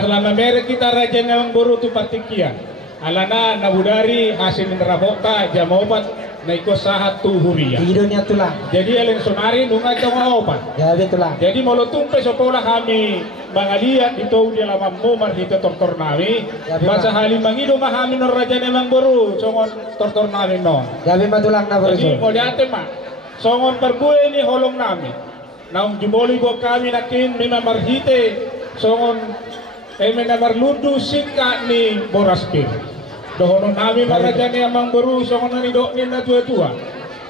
selama merek kita raja yang baru tu partikia alana nabudari hasil nerabota jamobat naiko sahat tu huria Tidurnya tulang. jadi alen sonari nunga tong opat Jadi tulang. jadi molo tumpe sopola kami mangaliat itu dia lama mo marhito tortor nawi baca halim mangido mahami nor raja nemang baru songon tortor nawi no Jadi matulang na jadi bro. mo diate ma songon perbuwe ni holong nami naung jumoli bo kami nakin mima marhite songon mena marludu sika ni boraspir dohono nami marajani amang baru songon ni dok ni na tua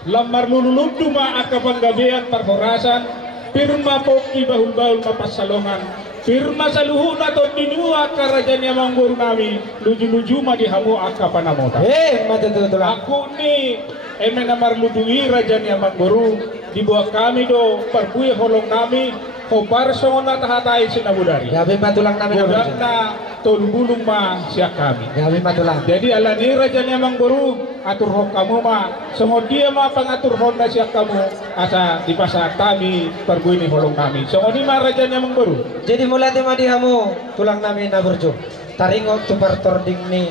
lamar luludu ma akapanggabean parhorasan firma poki bahul-bahul mapasalongan firma saluhuna to dinua karajani amang baru nami luju-luju ma dihamu akapanamota Matulang tulang. aku ni emena marludui rajani amang baru di bawah kami do perbuih holong nami kopar songon tahatai sinabudari Jadi matulang namin na bro. Godana tulbulung ma siya kami. Jadi matulang. Jadi ala ni raja ni amang baru atur hok kamu ma. Semua dia ma pangatur honda siya kamu asa di pasar kami perbuih ni holong kami. Semua ni ma raja ni amang baru. Jadi mulai tema dihamu tulang namin na berjo. Taringok tu partording ni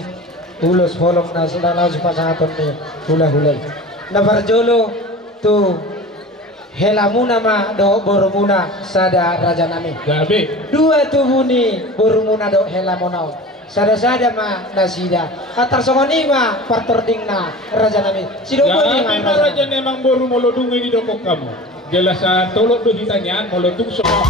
ulos holong na sila pasangaton ni hula-hulay. Na barjolo tu helamuna ma do borumuna sada raja nami. Gabi. Dua tubuh ni borumuna do helamuna. Sada-sada ma nasida. Atar songoni ma partording na raja nami. Sidopo ni Gabi ma ma raja ni amang baru molodungi di dokok kamu. Jelas tolok do ditanyaan molodung semua.